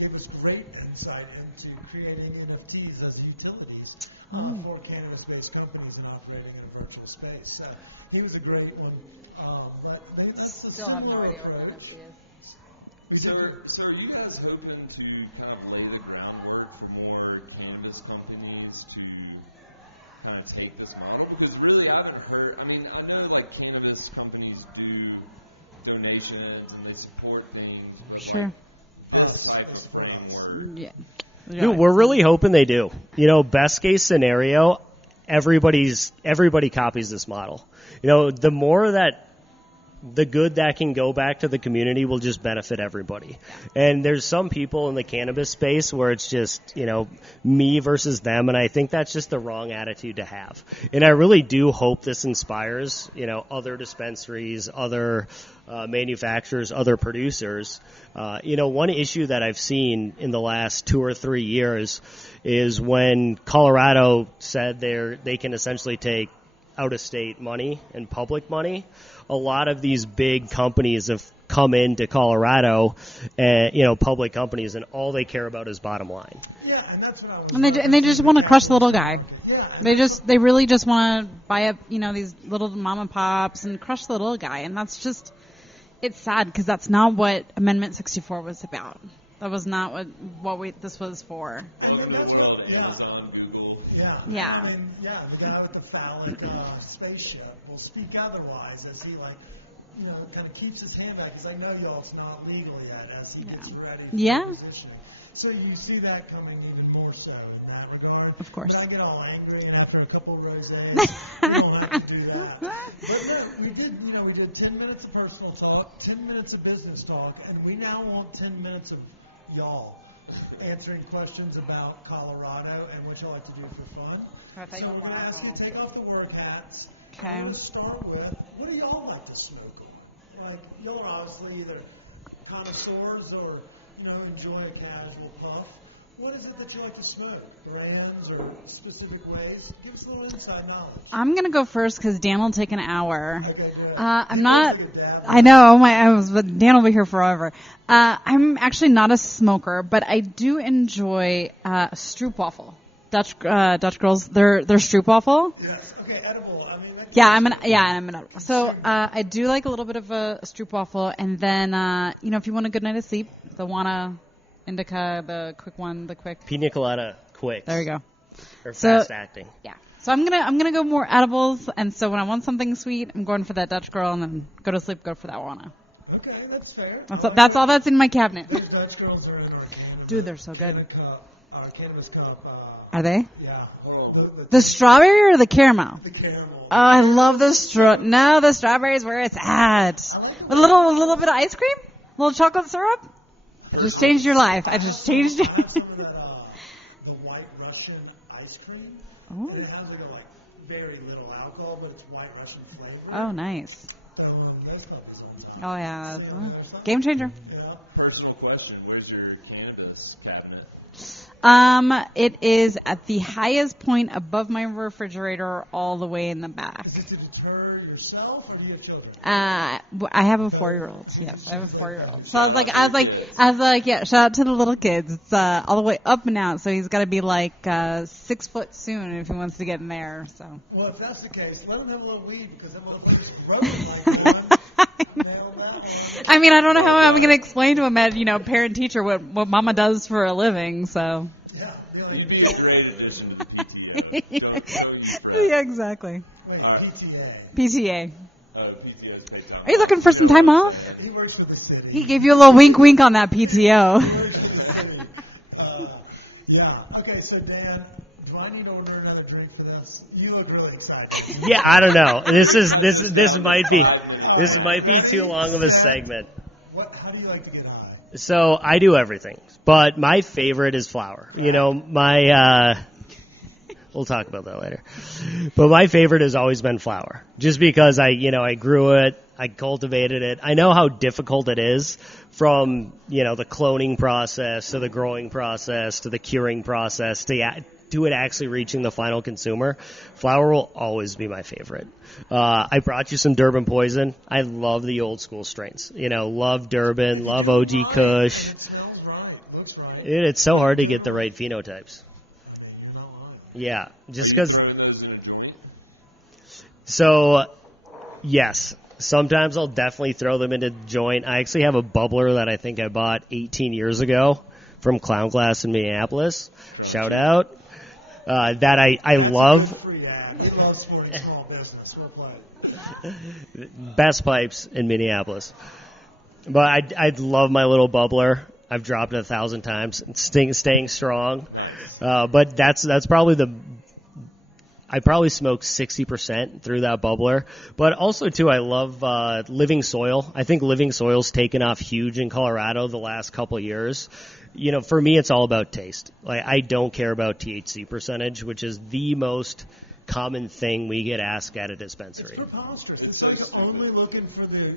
gave us great insight into creating NFTs as utilities for cannabis-based companies and operating in a virtual space. So he was a great one. But maybe that's the still have no idea what approach. an NFT is. So are you guys hoping to kind of lay the groundwork for more cannabis companies to kind of take this model? Because really I haven't heard, I mean, I know like cannabis companies do donations and they support things. Sure. This type of framework. Yeah. Dude, we're really hoping they do. You know, best case scenario, everybody copies this model. You know, the more that the good that can go back to the community will just benefit everybody. And there's some people in the cannabis space where it's just, you know, me versus them, and I think that's just the wrong attitude to have. And I really do hope this inspires, you know, other dispensaries, other manufacturers, other producers. You know, one issue that I've seen in the last 2 or 3 years is when Colorado said they can essentially take out-of-state money and public money. A lot of these big companies have come into Colorado, you know, public companies, and all they care about is bottom line. Yeah, and that's what I was. And they just want to crush the little guy. Yeah. They really just want to buy up, you know, these little mom and pops and crush the little guy. And that's just, it's sad because that's not what Amendment 64 was about. That was not this was for. And then that's what, yeah. Yeah. I mean, the guy with the phallic spaceship will speak otherwise as he, like, you know, kind of keeps his hand out, because I know y'all's not legal yet as he gets ready for the positioning. So you see that coming even more so in that regard. Of course. But I get all angry after a couple of rosés. You don't have to do that. But no, we did 10 minutes of personal talk, 10 minutes of business talk, and we now want 10 minutes of y'all answering questions about Colorado and what you like to do for fun. So we're going to ask you to take off the work hats. Okay. I'm going to start with, what do y'all like to smoke on? Like, y'all are obviously either connoisseurs or, you know, enjoy a casual puff. What is it that you like to smoke? Brands or specific ways? Give us a little inside knowledge. I'm going to go first because Dan will take an hour. Okay, good. I'm not. I know. But Dan will be here forever. I'm actually not a smoker, but I do enjoy stroopwafel. Dutch girls, they're stroopwafel. Yes. Okay, edible. I mean, I'm an edible. So I do like a little bit of a stroopwafel, and then you know, if you want a good night of sleep, the Wana Indica, the quick Pina Colada quick. There you go. Or fast acting. Yeah. So I'm gonna go more edibles, and so when I want something sweet, I'm going for that Dutch girl, and then go to sleep, go for that Wana. Okay, that's fair. That's all that's in my cabinet. Those Dutch girls are in our Cannabis. Dude, they're so good. Cannabis Cup. Are they? Yeah. The strawberry or the caramel? The caramel. Oh, I love the the strawberry's where it's at. With a little bit of ice cream, a little chocolate syrup. I just changed your life. I just changed it. I have some of that, the White Russian ice cream. Oh. And it has like very little alcohol, but it's White Russian flavor. Oh, nice. So those puppies on top. Oh yeah, game changer. Yeah. Personal question, where's your cannabis cabinet? It is at the highest point above my refrigerator, all the way in the back. Is it to deter yourself, or do you have children? I have a 4-year-old. Yes, I have a 4-year-old. So I was like, yeah. Shout out to the little kids. It's all the way up and out. So he's got to be like 6 foot soon if he wants to get in there. So. Well, if that's the case, let him have a little weed, because then motherfuckers grow it like that. I mean, I don't know how I'm going to explain to him at, you know, parent teacher what mama does for a living. So. Yeah, really. You'd be a great addition to PTA. Yeah, exactly. Wait, PTA. PTA. PTA's paid time. Are you looking for some time off? He works for the city. He gave you a little wink on that PTO. He works for the city. Yeah. Okay, so Dan, do I need to order another drink for this? You look really excited. Yeah, I don't know. This might be too long of a segment. How do you like to get high? So I do everything, but my favorite is flower. You know, we'll talk about that later. But my favorite has always been flower, just because I grew it, I cultivated it. I know how difficult it is, from, you know, the cloning process to the growing process to the curing process to it actually reaching the final consumer. Flower will always be my favorite. I brought you some Durban Poison. I love the old school strains. You know, love Durban, love OG Kush. It smells right. looks right. It's so hard to get the right phenotypes. I mean, you're not lying. Yeah, just because. Throw those in a joint? So, yes. Sometimes I'll definitely throw them into the joint. I actually have a bubbler that I think I bought 18 years ago from Clown Glass in Minneapolis. Shout out. That I love. Free ad. He loves supporting small business. We'll play. Best pipes in Minneapolis. But I love my little bubbler. I've dropped it 1,000 times. It's staying strong. But that's probably I probably smoke 60% through that bubbler. But also, too, I love Living Soil. I think Living Soil's taken off huge in Colorado the last couple of years. You know, for me, it's all about taste. Like, I don't care about THC percentage, which is the most common thing we get asked at a dispensary. It's preposterous. It's like only looking for the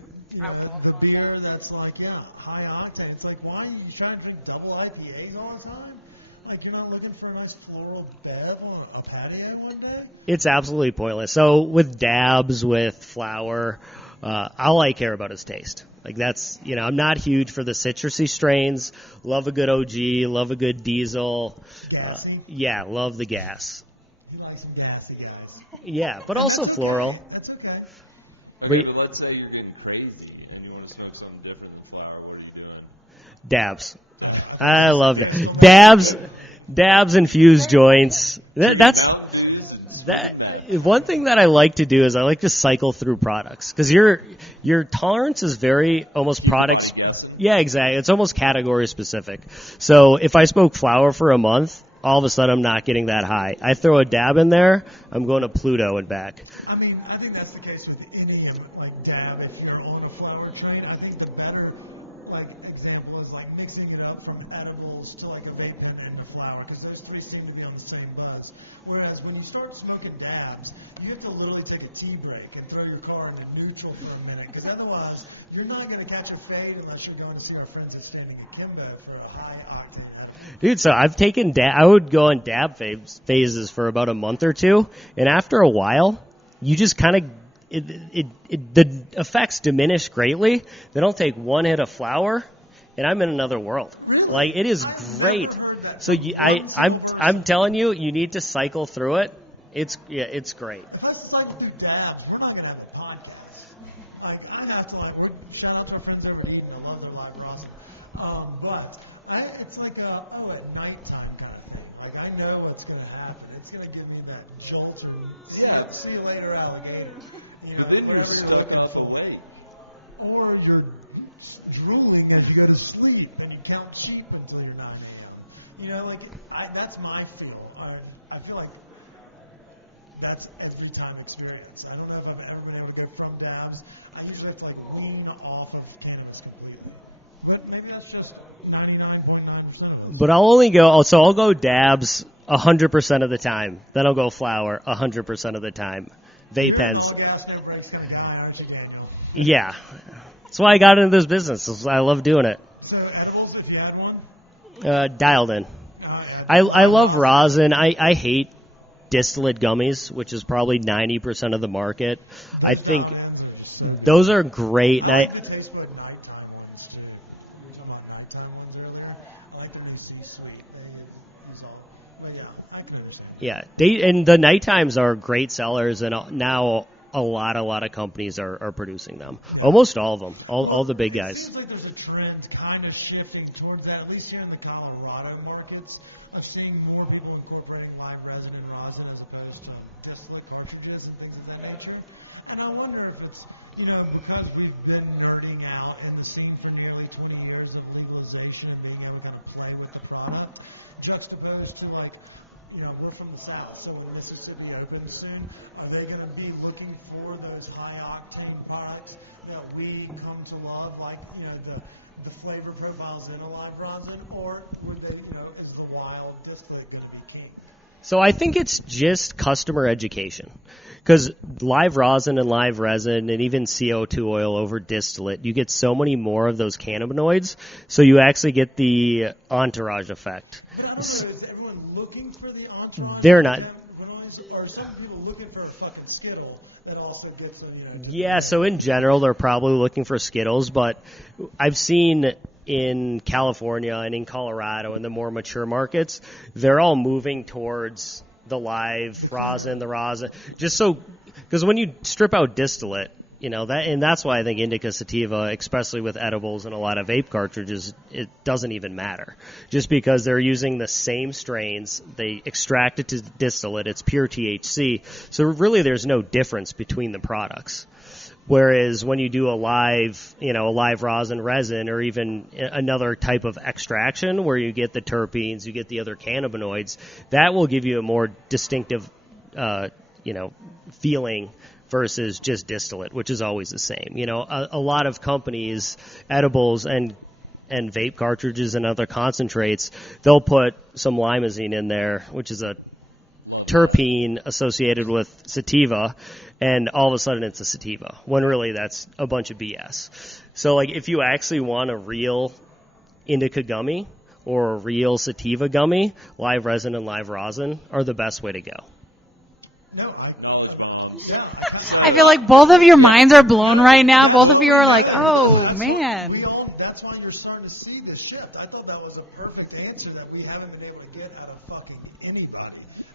beer that's like, high octane. It's like, why are you trying to drink double IPAs all the time? Like, you're not looking for a nice floral bed or a patio one day? It's absolutely pointless. So with dabs, with flower, all I care about is taste. Like that's, I'm not huge for the citrusy strains. Love a good OG, love a good diesel. Gassy? Love the gas. You like some gassy gas. Yeah, but also floral. That's okay. Okay, but let's say you're getting crazy and you want to smoke something different than flower. What are you doing? Dabs. I love that. Dabs, infused joints. That's one thing that I like to do is I like to cycle through products because your tolerance is very almost products. Yeah, exactly. It's almost category specific. So if I smoke flower for a month, all of a sudden I'm not getting that high. I throw a dab in there, I'm going to Pluto and back. I mean, I think that's the case with any like dab. If you're on the flower train, I think the better example is like mixing it up from edibles to like a vape and the flower because those three seem to be on the same buzz. Whereas when you start smoking dabs, you have to literally take a tea break and throw your car into neutral for a minute because otherwise you're not going to catch a fade unless you're going to see our friends at Standing Akimbo for a high octane. Dude, so I've taken I would go on dab phases for about a month or two, and after a while, you just kind of the effects diminish greatly. Then I'll take one hit of flower, and I'm in another world. Really? Like it is great. So I'm telling you, you need to cycle through it. It's great. If I cycle through dabs, we're not going to have a podcast. Like I have to shout out to our friends over at Eaton. I love their live roster. But it's like at nighttime kind of thing. Like I know what's going to happen. It's going to give me that jolt or see you later, alligator. Whatever you're looking for. Or you're drooling as you go to sleep and you count sheep until you're 9 a.m. That's my feel. I feel like that's a good time experience. I don't know if I've ever been able to get from dabs. I usually have to wean off of cannabis completely. But maybe that's just 99.9%. But I'll go dabs 100% of the time. Then I'll go flower 100% of the time. Vape pens. All gas, no brakes, no guy, aren't you, Daniel? Yeah. That's why I got into this business. I love doing it. So edibles, if you had one? Dialed in. I love rosin. I hate distillate gummies, which is probably 90% of the market. I think those are great. And I like the taste bud nighttime ones too. We were talking about nighttime ones earlier. I like the new C-Suite. I can understand. Yeah, and the night times are great sellers, and now a lot of companies are producing them. Almost all of them, all the big guys. It seems like there's a trend kind of shifting towards that, at least here in the Colorado markets, of seeing more people incorporating live resin and rosin as opposed to distillate cartridges and things of that nature. And I wonder if it's, because we've been nerding out in the scene for nearly 20 years of legalization and being able to play with the product, juxtaposed to we're from the South, so when Mississippi opens soon, are they going to be looking for those high octane products that we come to love, like the flavor profiles in a live rosin, or would they, is the wild distillate going to be king? So I think it's just customer education. Because live rosin and live resin and even CO2 oil over distillate, you get so many more of those cannabinoids, so you actually get the entourage effect. But I wonder, is everyone looking for the entourage? They're not. Or are some people looking for a fucking Skittle that also gets them, Yeah, so in general, they're probably looking for Skittles, but I've seen in California and in Colorado and the more mature markets, they're all moving towards the live rosin, just so, because when you strip out distillate, that's why I think indica sativa, especially with edibles and a lot of vape cartridges, it doesn't even matter. Just because they're using the same strains, they extract it to distillate, it's pure THC, so really there's no difference between the products. Whereas when you do a live rosin resin or even another type of extraction where you get the terpenes, you get the other cannabinoids, that will give you a more distinctive, feeling versus just distillate, which is always the same. A lot of companies, edibles and vape cartridges and other concentrates, they'll put some limousine in there, which is a terpene associated with sativa, and all of a sudden it's a sativa, when really that's a bunch of BS. So, if you actually want a real indica gummy or a real sativa gummy, live resin and live rosin are the best way to go. No, I feel like both of your minds are blown right now. Both of you are like, oh, man. That's why you're starting to see this shift. I thought that was a perfect answer that we haven't been able to get out of fucking anybody.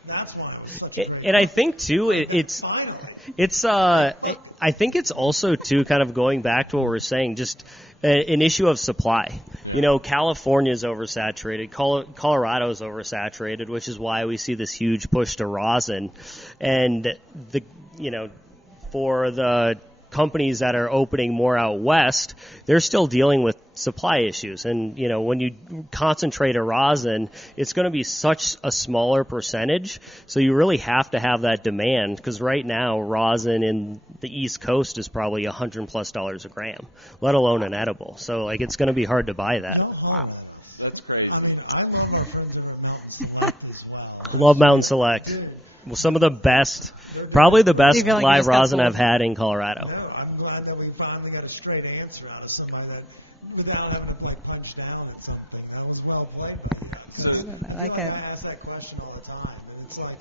That's why it was such a great And I think, too, I think it's also, too, kind of going back to what we're saying, just an issue of supply. California's oversaturated, Colorado's oversaturated, which is why we see this huge push to rosin. And for the companies that are opening more out west, they're still dealing with supply issues. And, when you concentrate a rosin, it's going to be such a smaller percentage. So you really have to have that demand, because right now rosin in the East Coast is probably $100+ a gram, let alone an edible. So it's going to be hard to buy that. Wow. That's crazy. I love our friends that are Mountain Select as well. Love Mountain Select. Well, some of the best, probably the best Do you feel like you live just got rosin sold? I've had in Colorado. No, I'm glad that we finally got a straight answer out of somebody that, without having to punch down at something. That was well played. I like it. I ask that question all the time, and it's like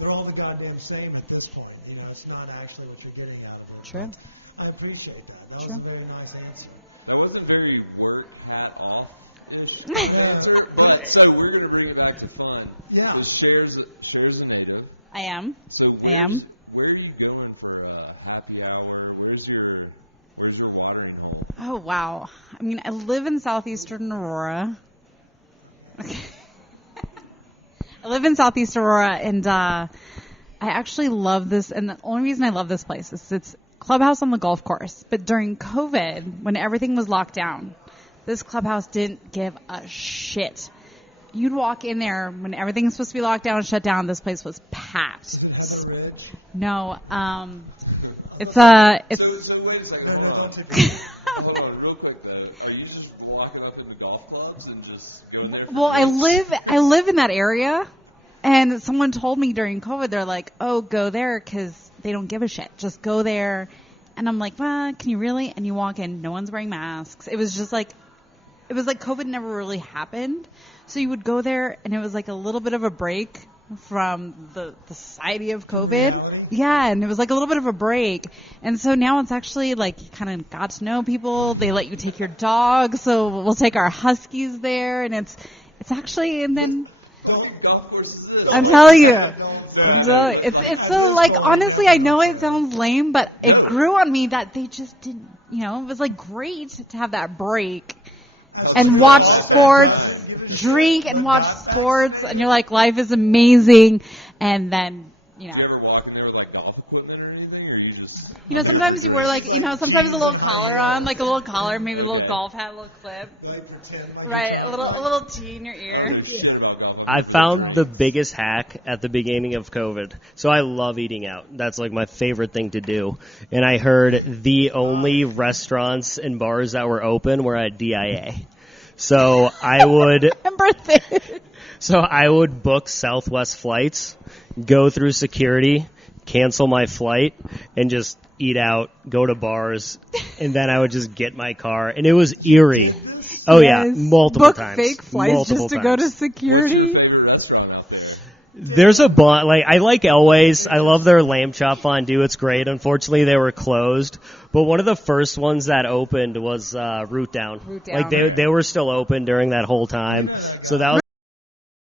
they're all the goddamn same at this point. It's not actually what you're getting out of it. True. I appreciate that. That True. was a very nice answer. That wasn't very word hat off. Yeah. But, so we're going to bring it back to fun. Yeah. So Sher's a native. I am. So I am. Where do you go in for a happy hour? Where's your watering hole? Oh, wow. I mean, I live in southeastern Aurora. Okay. I live in southeast Aurora, and I actually love this. And the only reason I love this place is it's clubhouse on the golf course. But during COVID, when everything was locked down, this clubhouse didn't give a shit. You'd walk in there when everything was supposed to be locked down and shut down. This place was packed. No, it's So wait a second. Hold on, real quick though. Are you just walking up in the golf clubs and just going there? Well, I live in that area, and someone told me during COVID, they're like, "Oh, go there because they don't give a shit. Just go there." And I'm like, "Well, can you really?" And you walk in, no one's wearing masks. It was like COVID never really happened. So you would go there, and it was like a little bit of a break from the society of COVID. Yeah, and it was like a little bit of a break. And so now it's actually like you kind of got to know people. They let you take your dog, so we'll take our huskies there, and it's actually, and then Golf course is this? I'm telling you. It's so, honestly, I know it sounds lame, but it grew on me that they just didn't, it was great to have that break and watch sports, drink and watch sports, and you're like, life is amazing. And then, Do you ever walk in there with golf equipment or anything, or you just? Sometimes you wear sometimes a little collar on, maybe a little golf hat, a little clip. Right, a little tee in your ear. I found the biggest hack at the beginning of COVID. So I love eating out. That's my favorite thing to do. And I heard the only restaurants and bars that were open were at DIA. So I would I would book Southwest flights, go through security, cancel my flight, and just eat out, go to bars, and then I would just get my car, and it was eerie. Oh yeah, multiple Book times. Fake flights multiple just to times. go to security. Favorite restaurant out there? There's a bunch. Like, I like Elway's. I love their lamb chop fondue. It's great. Unfortunately, they were closed. But one of the first ones that opened was Root Down. Root Down. Like, they were still open during that whole time. So that was